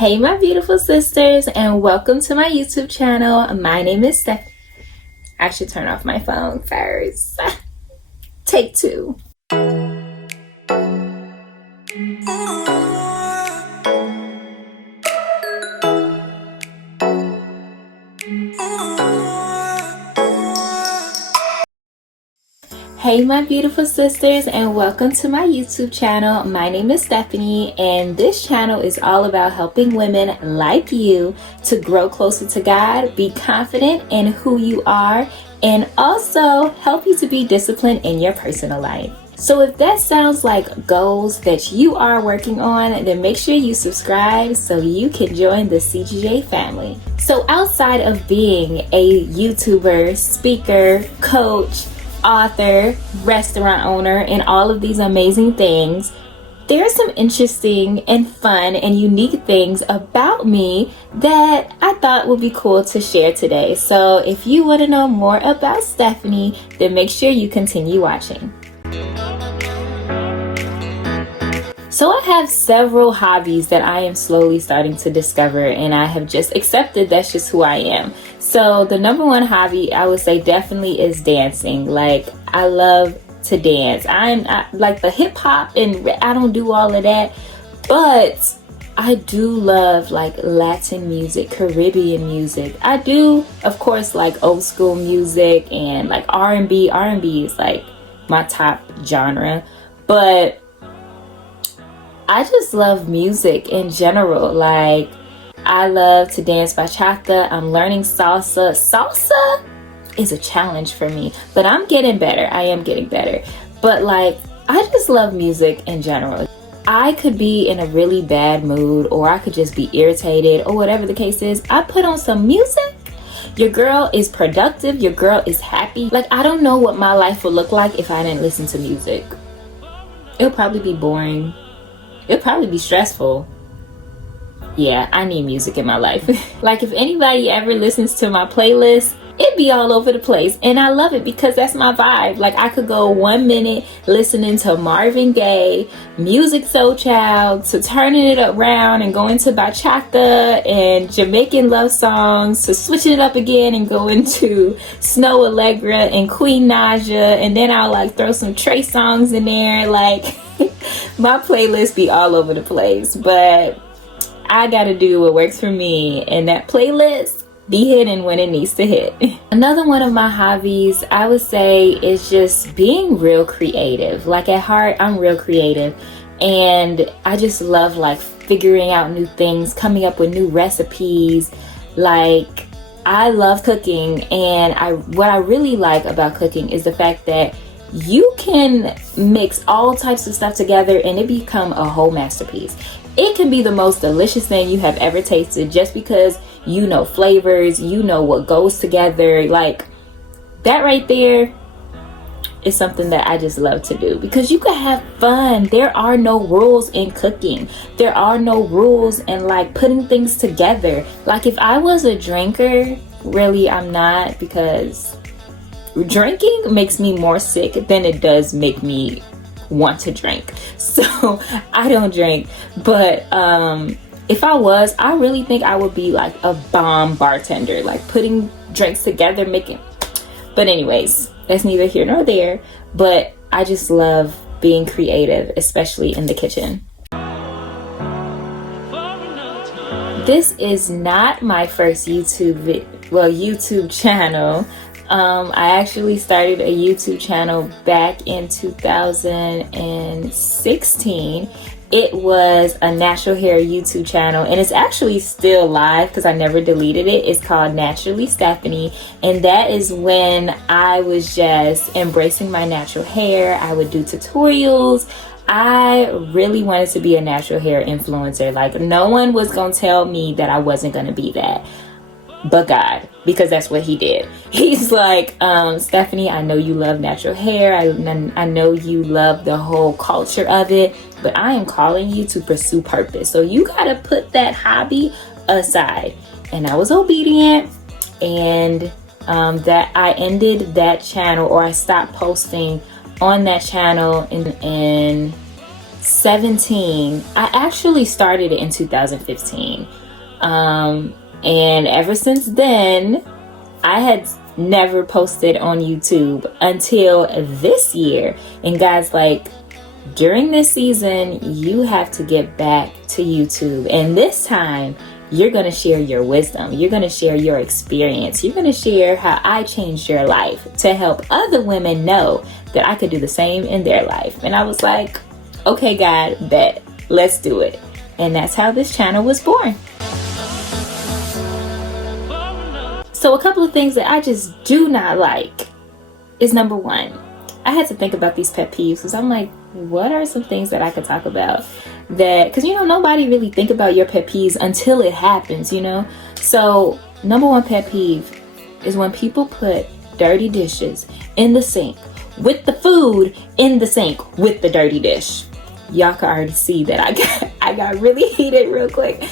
Hey my beautiful sisters, and welcome to my YouTube channel. My name is Steph. I should turn off my phone first. Take two. Hey my beautiful sisters, and welcome to my YouTube channel. My name is Stephanie, and this channel is all about helping women like you to grow closer to God, be confident in who you are, and also help you to be disciplined in your personal life. So if that sounds like goals that you are working on, then make sure you subscribe so you can join the C.G.G.A family. So outside of being a YouTuber, speaker, coach, author, restaurant owner, and all of these amazing things, there are some interesting and fun and unique things about me that I thought would be cool to share today. So if you want to know more about Stephanie, then make sure you continue watching. So I have several hobbies that I am slowly starting to discover, and I have just accepted that's just who I am. So the number one hobby I would say definitely is dancing. Like, I love to dance. I like the hip hop, and I don't do all of that, but I do love like Latin music, Caribbean music. I do, of course, like old school music and like R&B. R&B is like my top genre, but I just love music in general. Like, I love to dance bachata. I'm learning salsa. Salsa is a challenge for me, but I'm getting better. I am getting better. But like, I just love music in general. I could be in a really bad mood, or I could just be irritated, or whatever the case is. I put on some music. Your girl is productive. Your girl is happy. Like, I don't know what my life would look like if I didn't listen to music. It'll probably be boring. It'll probably be stressful. Yeah, I need music in my life. Like, if anybody ever listens to my playlist, it'd be all over the place. And I love it because that's my vibe. Like, I could go 1 minute listening to Marvin Gaye, Music Soul Child, to turning it around and going to bachata and Jamaican love songs, to switching it up again and going to Snow Allegra and Queen Naja. And then I'll like throw some Trey songs in there. Like, my playlist be all over the place, but I gotta do what works for me, and that playlist be hidden when it needs to hit. Another one of my hobbies, I would say, is just being real creative. Like, at heart, I'm real creative, and I just love like figuring out new things, coming up with new recipes. Like, I love cooking, and what I really like about cooking is the fact that you can mix all types of stuff together and it become a whole masterpiece. It can be the most delicious thing you have ever tasted just because you know flavors, you know what goes together. Like, that right there is something that I just love to do because you can have fun. There are no rules in cooking. There are no rules in like putting things together. Like, if I was a drinker, really I'm not, because drinking makes me more sick than it does make me want to drink. So I don't drink, but if I was, I really think I would be like a bomb bartender, like putting drinks together, making. But anyways, that's neither here nor there. But I just love being creative, especially in the kitchen. This is not my first YouTube channel. I actually started a YouTube channel back in 2016. It was a natural hair YouTube channel, and it's actually still live because I never deleted it. It's called Naturally Stephanie, and that is when I was just embracing my natural hair. I would do tutorials. I really wanted to be a natural hair influencer. Like, no one was gonna tell me that I wasn't gonna be that, but God, because that's what he did. He's like, Stephanie, I know you love natural hair. I know you love the whole culture of it, but I am calling you to pursue purpose. So you gotta put that hobby aside. And I was obedient, and that I ended that channel, or I stopped posting on that channel in 17. I actually started it in 2015. And ever since then, I had never posted on YouTube until this year. And guys, like, during this season, you have to get back to YouTube. And this time, you're going to share your wisdom. You're going to share your experience. You're going to share how I changed your life to help other women know that I could do the same in their life. And I was like, okay, God, bet. Let's do it. And that's how this channel was born. So a couple of things that I just do not like is, number one, I had to think about these pet peeves because I'm like, what are some things that I could talk about that, because nobody really think about your pet peeves until it happens, So number one pet peeve is when people put dirty dishes in the sink with the food in the sink with the dirty dish. Y'all can already see that I got really heated real quick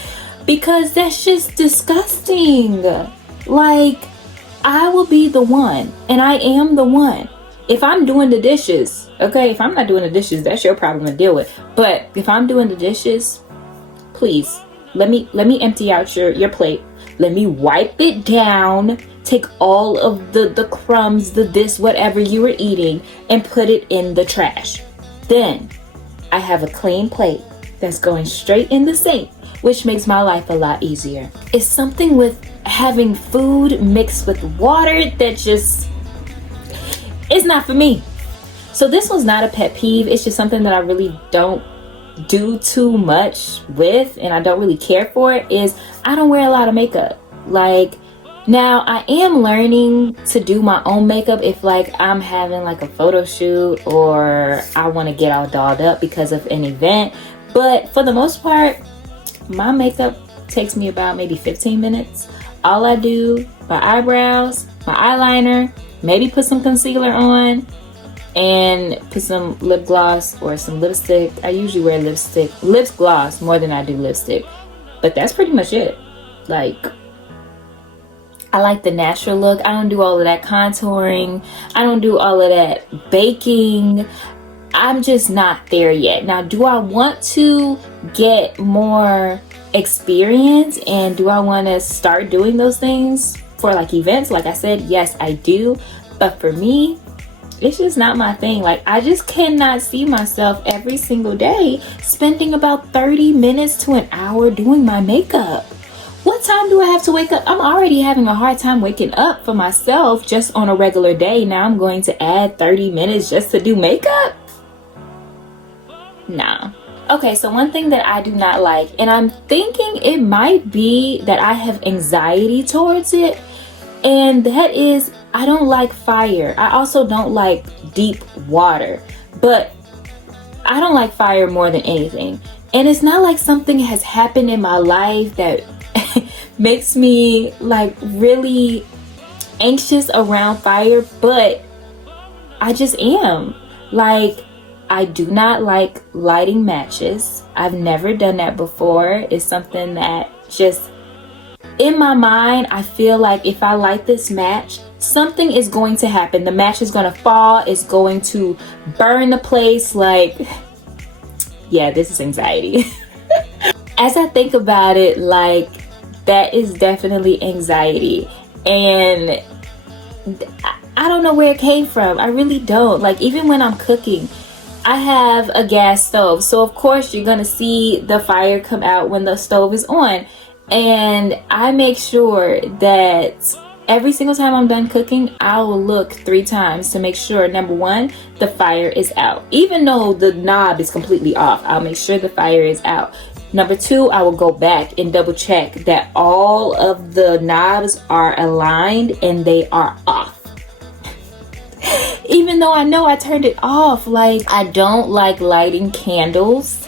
because that's just disgusting. Like, I will be the one, and I am the one. If I'm doing the dishes, okay, if I'm not doing the dishes, that's your problem to deal with. But if I'm doing the dishes, please let me empty out your plate. Let me wipe it down. Take all of the crumbs, this, whatever you were eating, and put it in the trash. Then I have a clean plate that's going straight in the sink, which makes my life a lot easier. It's something with having food mixed with water that just, it's not for me. So this was not a pet peeve. It's just something that I really don't do too much with, and I don't really care for it, is I don't wear a lot of makeup. Like, now I am learning to do my own makeup if like I'm having like a photo shoot or I want to get all dolled up because of an event. But for the most part, my makeup takes me about maybe 15 minutes. All I do, my eyebrows, my eyeliner, maybe put some concealer on, and put some lip gloss or some lipstick. I usually wear lip gloss more than I do lipstick. But that's pretty much it. Like, I like the natural look. I don't do all of that contouring. I don't do all of that baking. I'm just not there yet. Now, do I want to get more experience, and do I want to start doing those things for like events? Like I said, yes, I do. But for me, it's just not my thing. Like, I just cannot see myself every single day spending about 30 minutes to an hour doing my makeup. What time do I have to wake up? I'm already having a hard time waking up for myself just on a regular day. Now I'm going to add 30 minutes just to do makeup? Nah. Okay, so one thing that I do not like, and I'm thinking it might be that I have anxiety towards it, and that is, I don't like fire. I also don't like deep water, but I don't like fire more than anything. And it's not like something has happened in my life that makes me like really anxious around fire, but I just am. Like, I do not like lighting matches. I've never done that before. It's something that just, in my mind, I feel like if I light this match, something is going to happen. The match is going to fall. It's going to burn the place. Like, yeah, this is anxiety. As I think about it, like, that is definitely anxiety. And I don't know where it came from. I really don't. Like, even when I'm cooking, I have a gas stove. So of course you're going to see the fire come out when the stove is on. And I make sure that every single time I'm done cooking, I will look 3 times to make sure, number one, the fire is out. Even though the knob is completely off, I'll make sure the fire is out. Number 2, I will go back and double check that all of the knobs are aligned and they are off. Even though I know I turned it off. Like, I don't like lighting candles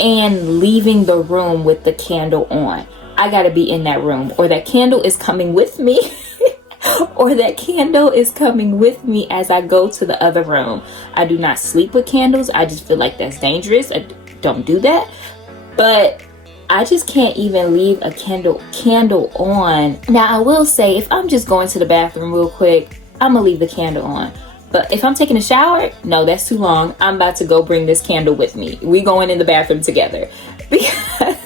and leaving the room with the candle on. I gotta be in that room, or that candle is coming with me or that candle is coming with me as I go to the other room. I do not sleep with candles. I just feel like that's dangerous. I don't do that. But I just can't even leave a candle on. Now, I will say, if I'm just going to the bathroom real quick, I'm gonna leave the candle on. But if I'm taking a shower, no, that's too long. I'm about to go bring this candle with me. We going in the bathroom together. Because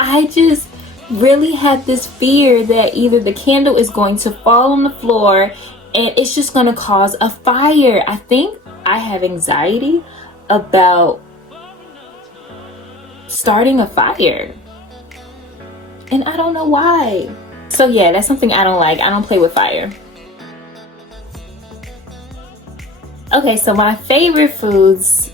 I just really had this fear that either the candle is going to fall on the floor and it's just going to cause a fire. I think I have anxiety about starting a fire. And I don't know why. So yeah, that's something I don't like. I don't play with fire. Okay, so my favorite foods.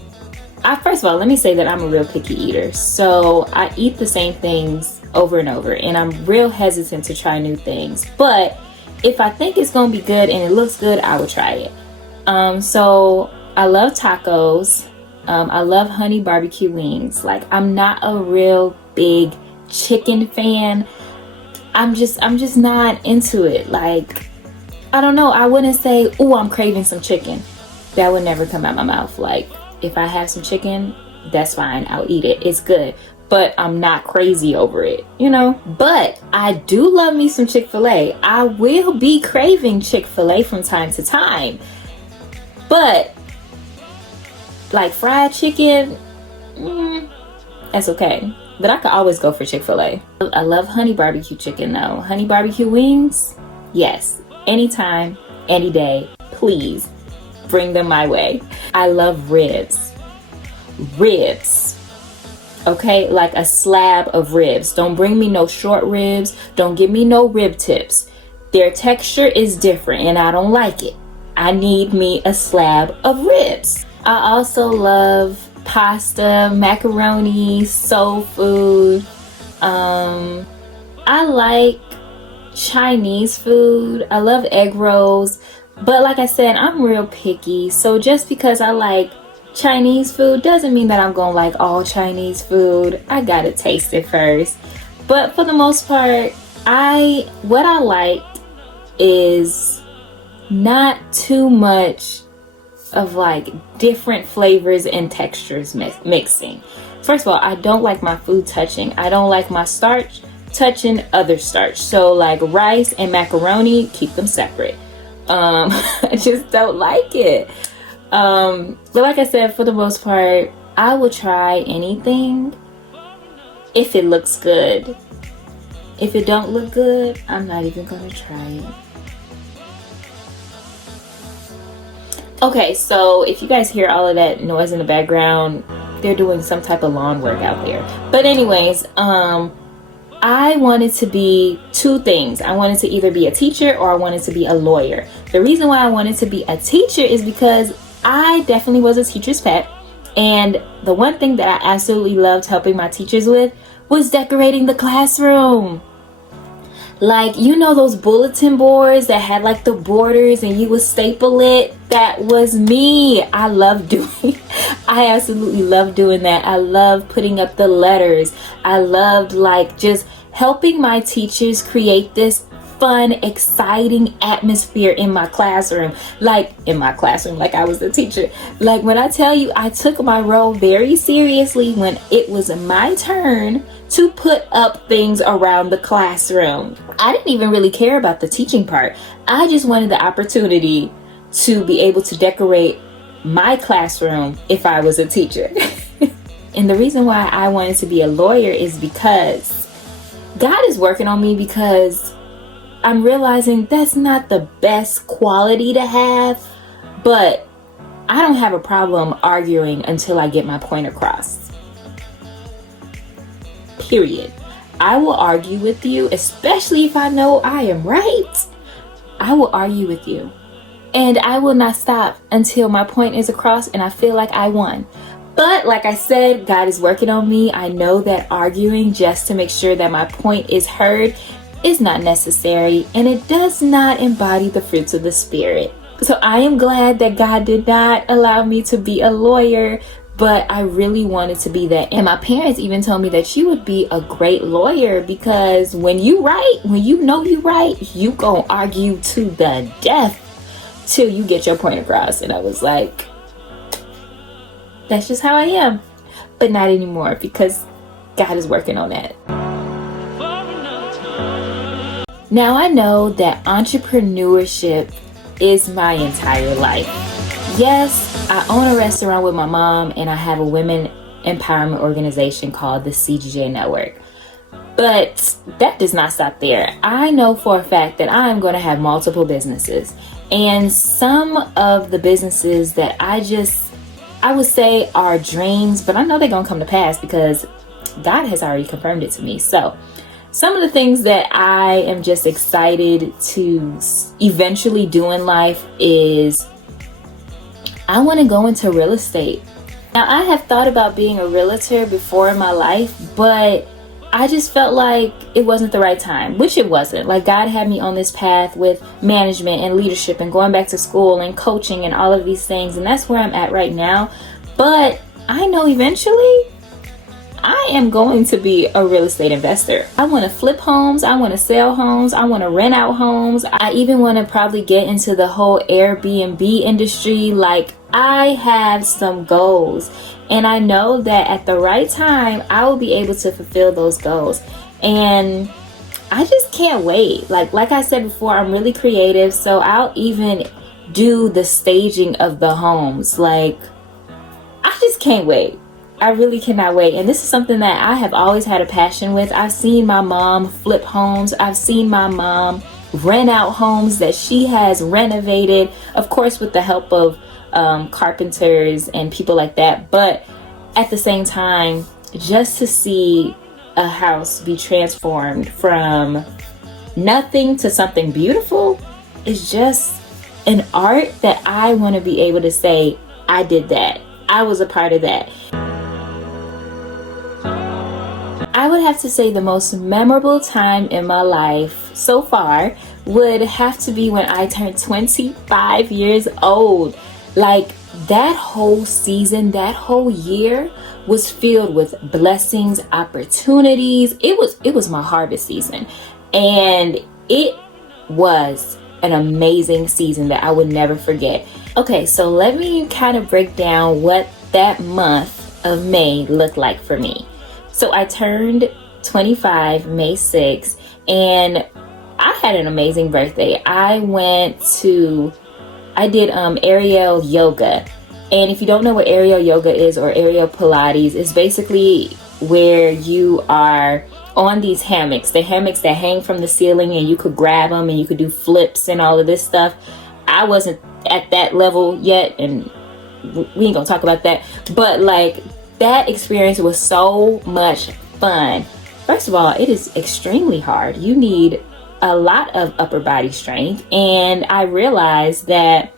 First of all, let me say that I'm a real picky eater. So I eat the same things over and over. And I'm real hesitant to try new things. But if I think it's going to be good and it looks good, I will try it. So I love tacos. I love honey barbecue wings. Like, I'm not a real big chicken fan. I'm just not into it. Like, I don't know. I wouldn't say, "Ooh, I'm craving some chicken." That would never come out my mouth. Like, if I have some chicken, that's fine. I'll eat it. It's good. But I'm not crazy over it, you know? But I do love me some Chick-fil-A. I will be craving Chick-fil-A from time to time. But like fried chicken, that's okay. But I could always go for Chick-fil-A. I love honey barbecue chicken though. Honey barbecue wings, yes. Anytime, any day, please bring them my way. I love ribs. Ribs. Okay, like a slab of ribs. Don't bring me no short ribs. Don't give me no rib tips. Their texture is different and I don't like it. I need me a slab of ribs. I also love pasta, macaroni, soul food. I like Chinese food. I love egg rolls. But like I said, I'm real picky. So just because I like Chinese food doesn't mean that I'm gonna like all Chinese food. I gotta taste it first. But for the most part, what I like is not too much of like different flavors and textures mixing. First of all, I don't like my food touching. I don't like my starch touching other starch. So like rice and macaroni, keep them separate. I just don't like it. But like I said, for the most part, I will try anything if it looks good. If it don't look good, I'm not even gonna try it. Okay, so if you guys hear all of that noise in the background, they're doing some type of lawn work out there. But anyways, I wanted to be two things. I wanted to either be a teacher or I wanted to be a lawyer. The reason why I wanted to be a teacher is because I definitely was a teacher's pet. And the one thing that I absolutely loved helping my teachers with was decorating the classroom. Like, you know those bulletin boards that had like the borders and you would staple it? That was me. I absolutely love doing that. I love putting up the letters. I loved like just helping my teachers create this fun, exciting atmosphere in my classroom. Like I was the teacher. Like, when I tell you, I took my role very seriously when it was my turn to put up things around the classroom. I didn't even really care about the teaching part. I just wanted the opportunity to be able to decorate my classroom if I was a teacher. And the reason why I wanted to be a lawyer is because God is working on me, because I'm realizing that's not the best quality to have, but I don't have a problem arguing until I get my point across. Period. I will argue with you, especially if I know I am right. I will argue with you. And I will not stop until my point is across and I feel like I won. But like I said, God is working on me. I know that arguing just to make sure that my point is heard is not necessary, and it does not embody the fruits of the Spirit. So I am glad that God did not allow me to be a lawyer, but I really wanted to be that. And my parents even told me that you would be a great lawyer, because when you know you right, you gonna argue to the death till you get your point across. And I was like, that's just how I am. But not anymore, because God is working on that. Now I know that entrepreneurship is my entire life. Yes, I own a restaurant with my mom, and I have a women empowerment organization called the C.G.G.A network. But that does not stop there. I know for a fact that I am going to have multiple businesses, and some of the businesses that I would say are dreams, but I know they're going to come to pass because God has already confirmed it to me. So some of the things that I am just excited to eventually do in life is I want to go into real estate. Now, I have thought about being a realtor before in my life, but I just felt like it wasn't the right time, which it wasn't. Like, God had me on this path with management and leadership and going back to school and coaching and all of these things, and that's where I'm at right now. But I know eventually I am going to be a real estate investor. I want to flip homes. I want to sell homes. I want to rent out homes. I even want to probably get into the whole Airbnb industry. Like, I have some goals, and I know that at the right time, I will be able to fulfill those goals. And I just can't wait. Like I said before, I'm really creative, so I'll even do the staging of the homes. Like, I just can't wait. I really cannot wait. And this is something that I have always had a passion with. I've seen my mom flip homes. I've seen my mom rent out homes that she has renovated, of course, with the help of carpenters and people like that. But at the same time, just to see a house be transformed from nothing to something beautiful is just an art that I want to be able to say, I did that. I was a part of that. I would have to say the most memorable time in my life so far would have to be when I turned 25 years old. Like, that whole season, that whole year was filled with blessings, opportunities. It was my harvest season, and it was an amazing season that I would never forget. Okay, so let me kind of break down what that month of May looked like for me. So I turned 25 May 6th, and I had an amazing birthday. I did aerial yoga. And if you don't know what aerial yoga is, or aerial Pilates, it's basically where you are on these hammocks, the hammocks that hang from the ceiling, and you could grab them and you could do flips and all of this stuff. I wasn't at that level yet, and we ain't gonna talk about that. But like, that experience was so much fun. First of all, it is extremely hard. You need a lot of upper body strength, and I realized that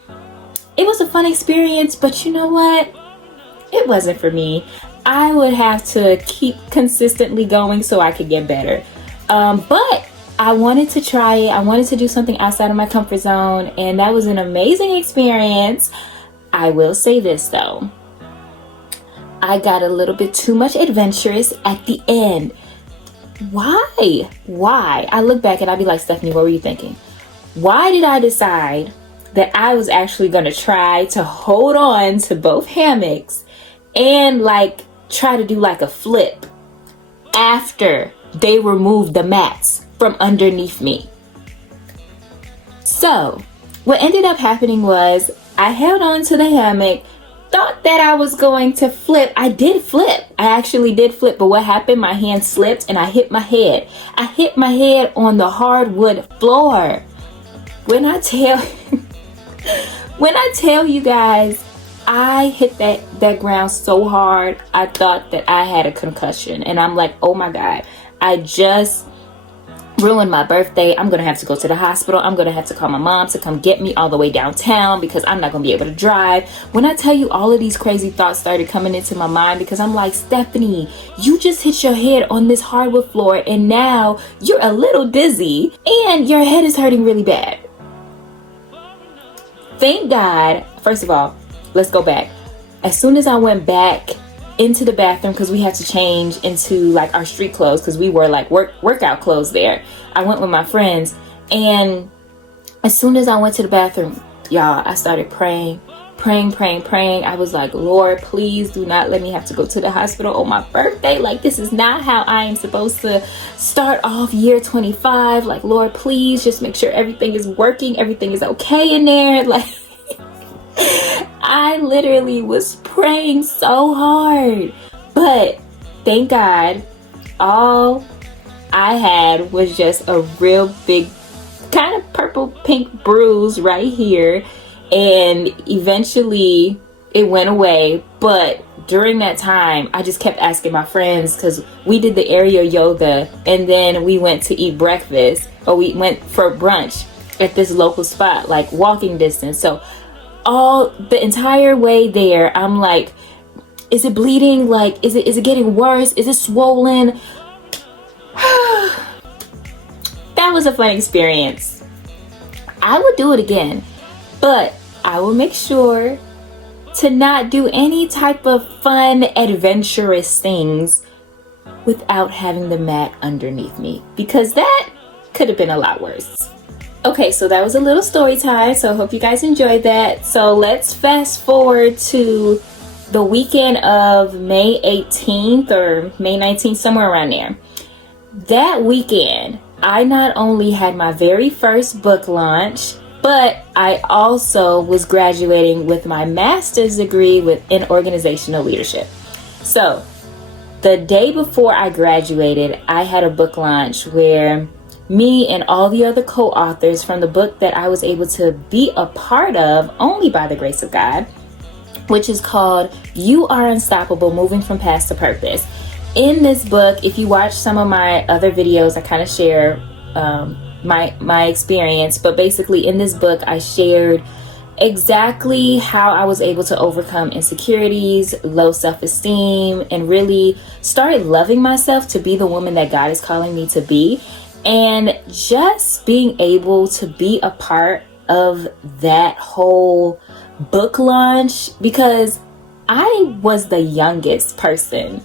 it was a fun experience, but you know what? It wasn't for me. I would have to keep consistently going so I could get better. But I wanted to try it. I wanted to do something outside of my comfort zone, and that was an amazing experience. I will say this though. I got a little bit too much adventurous at the end. Why? I look back and I'd be like, Stephanie, what were you thinking? Why did I decide that I was actually going to try to hold on to both hammocks and like try to do like a flip after they removed the mats from underneath me? So what ended up happening was I held on to the hammock, thought that I was going to flip. I did flip. I actually did flip. But what happened? My hand slipped and I hit my head. I hit my head on the hardwood floor. When I tell you guys, I hit that ground so hard, I thought that I had a concussion. And I'm like, oh my God, I just ruined my birthday. I'm gonna have to go to the hospital. I'm gonna have to call my mom to come get me all the way downtown because I'm not gonna be able to drive. When I tell you, all of these crazy thoughts started coming into my mind because I'm like, Stephanie, you just hit your head on this hardwood floor and now you're a little dizzy and your head is hurting really bad. Thank God. First of all, let's go back. As soon as I went back into the bathroom, because we had to change into like our street clothes because we were like workout clothes there. I went with my friends, and as soon as I went to the bathroom, y'all, I started praying. I was like, Lord, please do not let me have to go to the hospital on my birthday. Like, this is not how I am supposed to start off year 25. Like, Lord, please just make sure everything is working, everything is okay in there. Like, I literally was praying so hard. But thank God, all I had was just a real big kind of purple pink bruise right here, and eventually it went away. But during that time, I just kept asking my friends, because we did the area yoga and then we went to eat breakfast, or we went for brunch at this local spot, like walking distance. So all the entire way there, I'm like, is it bleeding? Like, is it getting worse? Is it swollen? That was a fun experience. I would do it again, but I will make sure to not do any type of fun, adventurous things without having the mat underneath me, because that could have been a lot worse. Okay, so that was a little story time, so I hope you guys enjoyed that. So let's fast forward to the weekend of May 18th or May 19th, somewhere around there. That weekend, I not only had my very first book launch, but I also was graduating with my master's degree in organizational leadership. So the day before I graduated, I had a book launch where me and all the other co-authors from the book that I was able to be a part of only by the grace of God, which is called You Are Unstoppable, Moving from Past to Purpose. In this book, if you watch some of my other videos, I kind of share my experience, but basically in this book, I shared exactly how I was able to overcome insecurities, low self-esteem, and really started loving myself to be the woman that God is calling me to be. And just being able to be a part of that whole book launch, because I was the youngest person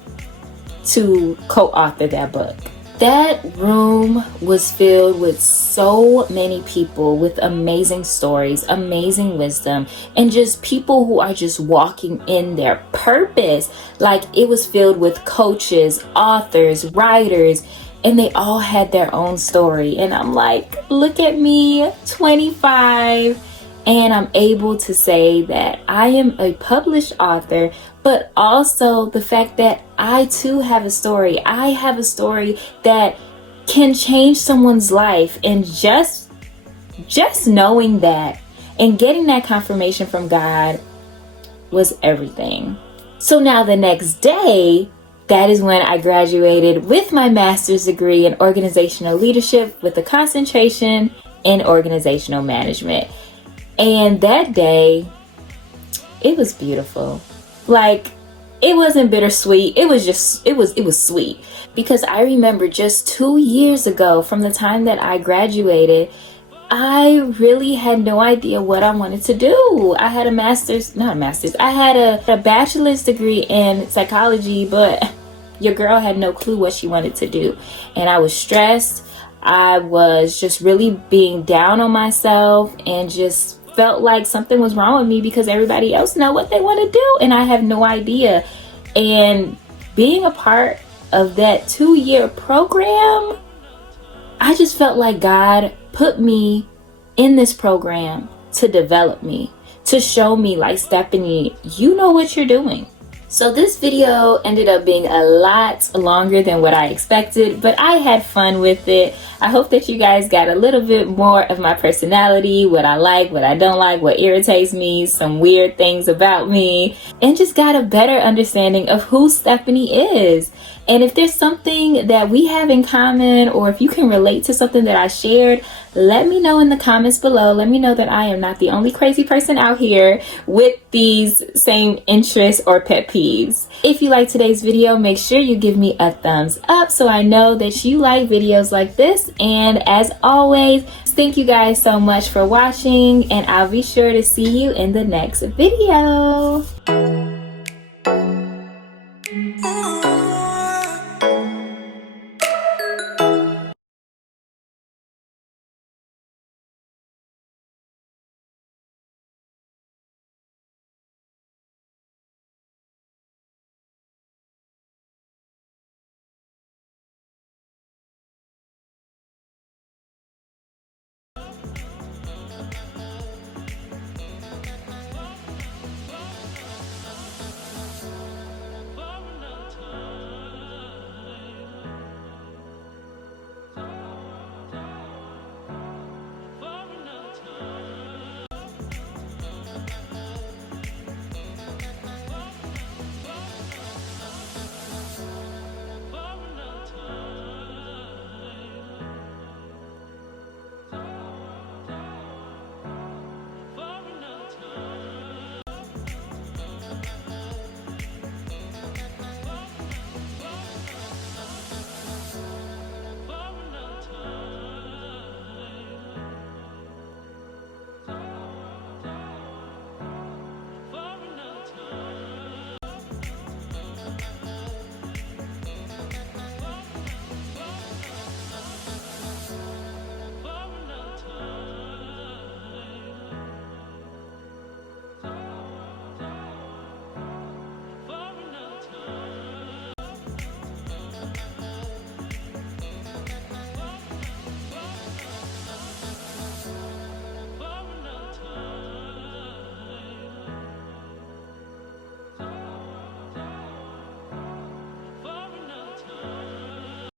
to co-author that book. That room was filled with so many people with amazing stories, amazing wisdom, and just people who are just walking in their purpose. Like, it was filled with coaches, authors, writers, and they all had their own story. And I'm like, look at me, 25, and I'm able to say that I am a published author, but also the fact that I too have a story. I have a story that can change someone's life. And just knowing that and getting that confirmation from God was everything. So now the next day, that is when I graduated with my master's degree in organizational leadership with a concentration in organizational management. And that day, it was beautiful. Like, it wasn't bittersweet. It was sweet. Because I remember just 2 years ago, from the time that I graduated, I really had no idea what I wanted to do. I had I had a bachelor's degree in psychology, but your girl had no clue what she wanted to do. And I was stressed. I was just really being down on myself and just felt like something was wrong with me because everybody else know what they want to do and I have no idea. And being a part of that 2-year program, I just felt like God put me in this program to develop me, to show me, like, Stephanie, you know what you're doing. So this video ended up being a lot longer than what I expected, but I had fun with it. I hope that you guys got a little bit more of my personality, what I like, what I don't like, what irritates me, some weird things about me, and just got a better understanding of who Stephanie is. And if there's something that we have in common, or if you can relate to something that I shared, let me know in the comments below. Let me know that I am not the only crazy person out here with these same interests or pet peeves. If you like today's video, make sure you give me a thumbs up so I know that you like videos like this. And as always, thank you guys so much for watching, and I'll be sure to see you in the next video.